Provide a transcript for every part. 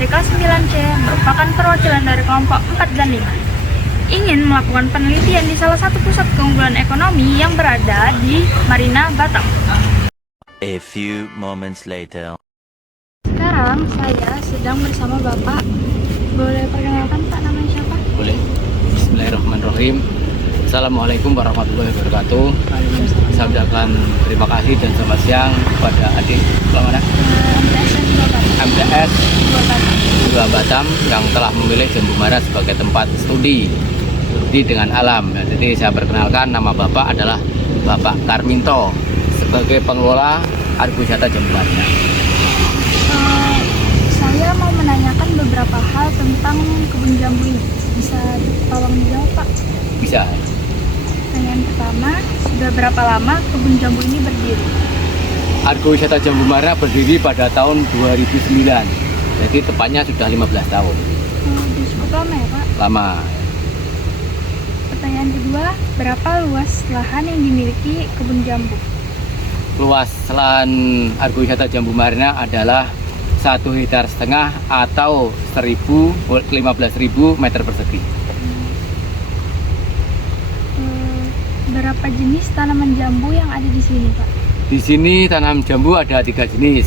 dari kelas 9C merupakan perwakilan dari kelompok 4 dan 5. Ingin melakukan penelitian di salah satu pusat keunggulan ekonomi yang berada di Marina, Batam. A few moments later. Sekarang saya sedang bersama Bapak. Boleh perkenalkan Pak, namanya siapa? Boleh. Bismillahirrahmanirrahim. Assalamualaikum warahmatullahi wabarakatuh. Saya ucapkan terima kasih dan selamat siang kepada adik mana? MTS 2 Batam yang telah memilih Jambu Merah sebagai tempat studi dengan alam. Jadi saya perkenalkan, nama Bapak adalah Bapak Karminto sebagai pengelola Argowisata Jambu Merah. Saya mau menanyakan beberapa hal tentang kebun jambu ini. Bisa tolong dijawab, Pak? Bisa. Pertanyaan pertama, sudah berapa lama kebun jambu ini berdiri? Argowisata Jambu Merah berdiri pada tahun 2009. Jadi tepatnya sudah 15 tahun. Sudah cukup lama ya, Pak? Lama. Pertanyaan kedua, berapa luas lahan yang dimiliki kebun jambu? Luas lahan Argowisata Jambu Merah adalah 1,5 hektar atau 15.000 meter persegi. Berapa jenis tanaman jambu yang ada di sini, Pak? Di sini tanam jambu ada 3 jenis.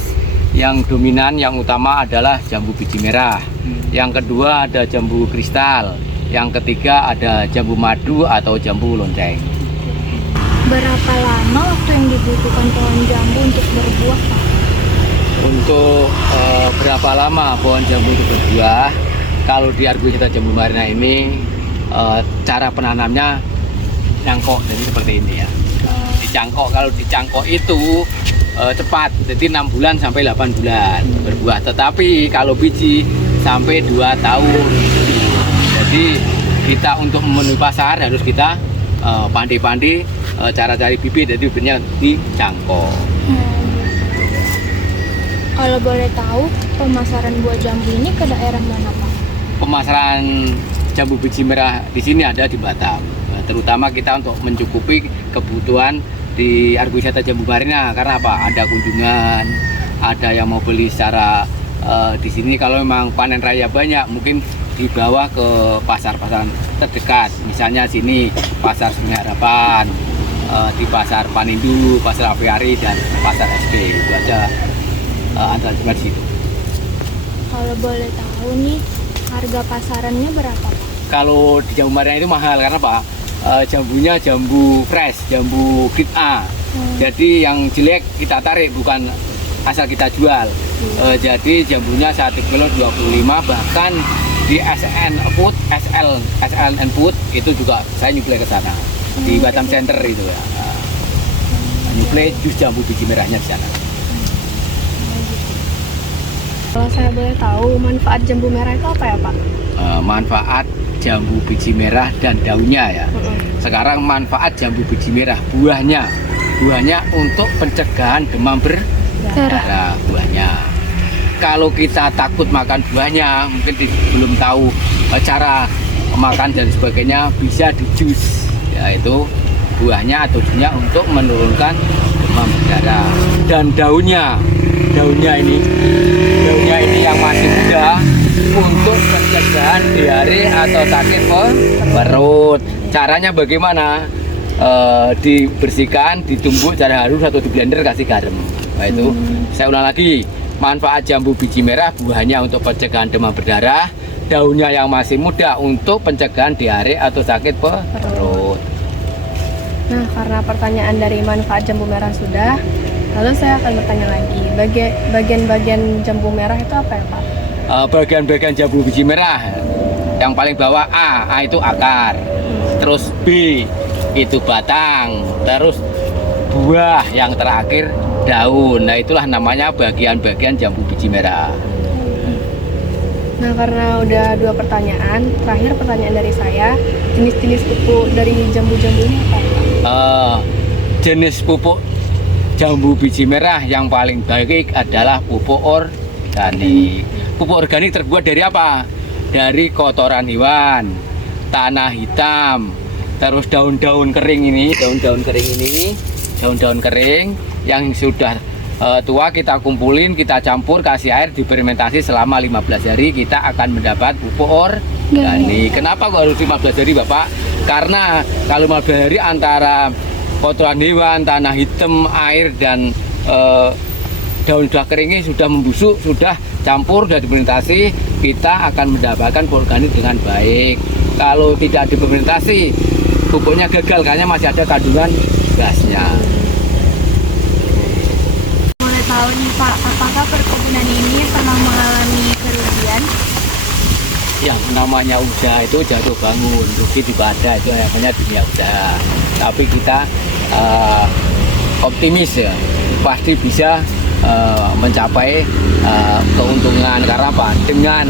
Yang dominan, yang utama adalah jambu biji merah. Yang kedua ada jambu kristal. Yang ketiga ada jambu madu atau jambu lonceng. Berapa lama waktu yang dibutuhkan pohon jambu untuk berbuah, Pak? Untuk berapa lama pohon jambu itu berbuah? Kalau di Argowisata Jambu Merah ini cara penanamnya nyangkok, jadi seperti ini ya. Dicangkok, kalau dicangkok itu cepat, jadi 6 bulan sampai 8 bulan berbuah. Tetapi kalau biji sampai 2 tahun. Jadi kita untuk memenuhi pasar harus kita pandai-pandai cara cari bibit, jadi bibitnya dicangkok. Kalau boleh tahu, pemasaran buah jambu ini ke daerah mana, Pak? Pemasaran jambu biji merah di sini ada di Batam. Terutama kita untuk mencukupi kebutuhan di Argowisata Jambu Merah. Karena apa? Ada kunjungan, ada yang mau beli secara di sini. Kalau memang panen raya banyak, mungkin dibawa ke pasar-pasar terdekat. Misalnya sini Pasar Sungai Harapan, di Pasar Panindu, Pasar Aviari, dan Pasar SP. Itu aja antara di situ. Kalau boleh tahu nih, harga pasarannya berapa, Pak? Kalau di Jambu Merah itu mahal karena apa? Jambunya jambu fresh, jambu grade A. Jadi yang jelek kita tarik, bukan asal kita jual. Jadi jambunya 1 kilo 25, bahkan di SN Food, SLN Food itu juga saya nyuplai ke sana. Di Batam Center itu ya. Nyuplai jus jambu biji merahnya di sana. Kalau saya boleh tahu, manfaat jambu merah itu apa ya, Pak? Manfaat jambu biji merah dan daunnya ya. Sekarang manfaat jambu biji merah, buahnya untuk pencegahan demam berdarah, buahnya. Kalau kita takut makan buahnya, mungkin belum tahu cara makan dan sebagainya, bisa di jus, yaitu buahnya atau jusnya untuk menurunkan demam berdarah. Dan daunnya ini yang masih muda untuk pencegahan diare atau sakit perut. Caranya bagaimana? Dibersihkan, ditumbuk secara halus atau di blender, kasih garam. Nah, itu saya ulang lagi, manfaat jambu biji merah, buahnya untuk pencegahan demam berdarah, daunnya yang masih muda untuk pencegahan diare atau sakit perut. Nah, karena pertanyaan dari manfaat jambu merah sudah, lalu saya akan bertanya lagi, bagian-bagian jambu merah itu apa ya, Pak? Bagian-bagian jambu biji merah, yang paling bawah A itu akar, terus B itu batang, terus buah, yang terakhir daun. Nah, itulah namanya bagian-bagian jambu biji merah. Nah, karena udah 2 pertanyaan, terakhir pertanyaan dari saya, jenis-jenis pupuk dari jambu-jambu ini apa, Pak? Jenis pupuk jambu biji merah yang paling baik adalah pupuk organik. Pupuk organik terbuat dari apa? Dari kotoran hewan, tanah hitam, terus daun-daun kering ini, daun-daun kering yang sudah tua kita kumpulin, kita campur, kasih air, difermentasi selama 15 hari, kita akan mendapat pupuk organik. Kenapa kok harus 15 hari Bapak? Karena kalau 15 hari antara kotoran hewan, tanah hitam, air, dan daun sudah keringnya sudah membusuk, sudah campur, sudah difermentasi, kita akan mendapatkan pupuk organik dengan baik. Kalau tidak difermentasi, pupuknya gagal karena masih ada kandungan gasnya. Boleh tahu nih Pak, apakah perkebunan ini pernah mengalami kerugian? Yang namanya usaha itu jatuh bangun, rugi juga ada, itu namanya dunia usaha. Tapi kita optimis ya, pasti bisa mencapai keuntungan. Karena apa? Dengan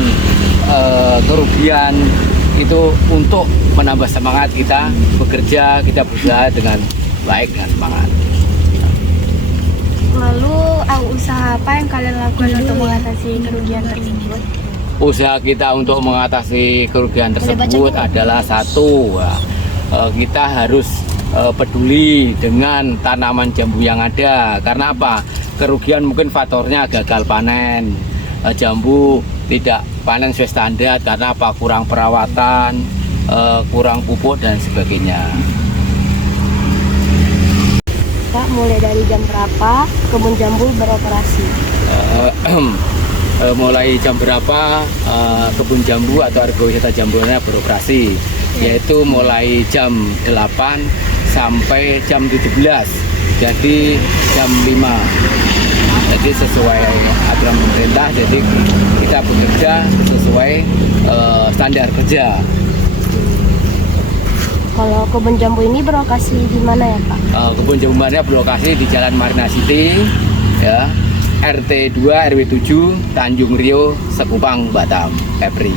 kerugian itu untuk menambah semangat kita bekerja, kita berusaha dengan baik dan semangat. Lalu usaha apa yang kalian lakukan untuk mengatasi kerugian tersebut? Usaha kita untuk mengatasi kerugian tersebut adalah satu, kita harus peduli dengan tanaman jambu yang ada. Karena apa? Kerugian mungkin faktornya gagal panen, jambu tidak panen sesuai standar karena apa? Kurang perawatan, kurang pupuk dan sebagainya. Pak, mulai dari jam berapa kebun jambu beroperasi? Mulai jam berapa kebun jambu atau agrowisata jambunya beroperasi? Yaitu mulai jam 8 sampai jam 17, jadi jam 5. Jadi sesuai aturan pemerintah, jadi kita bekerja sesuai standar kerja. Kalau kebun jambu ini berlokasi di mana ya Pak? Kebun jambu Marina berlokasi di Jalan Marina City, ya, RT 2 RW 7 Tanjung Rio, Sekupang, Batam, Kepri.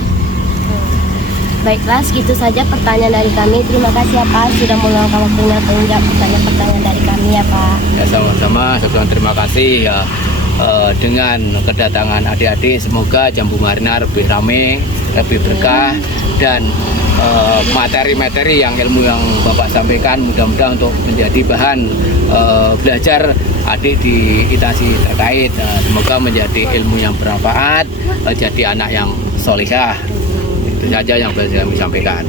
Baiklah, segitu saja pertanyaan dari kami. Terima kasih ya Pak sudah meluangkan waktunya untuk menjawab pertanyaan-pertanyaan dari kami ya Pak. Ya, sama-sama, sekian terima kasih ya. Dengan kedatangan adik-adik, semoga Jambu Marina lebih ramai, lebih berkah, dan materi-materi yang ilmu yang Bapak sampaikan mudah-mudahan untuk menjadi bahan belajar adik di instansi terkait. Semoga menjadi ilmu yang bermanfaat, jadi anak yang solihah. Itu saja yang bisa kami sampaikan.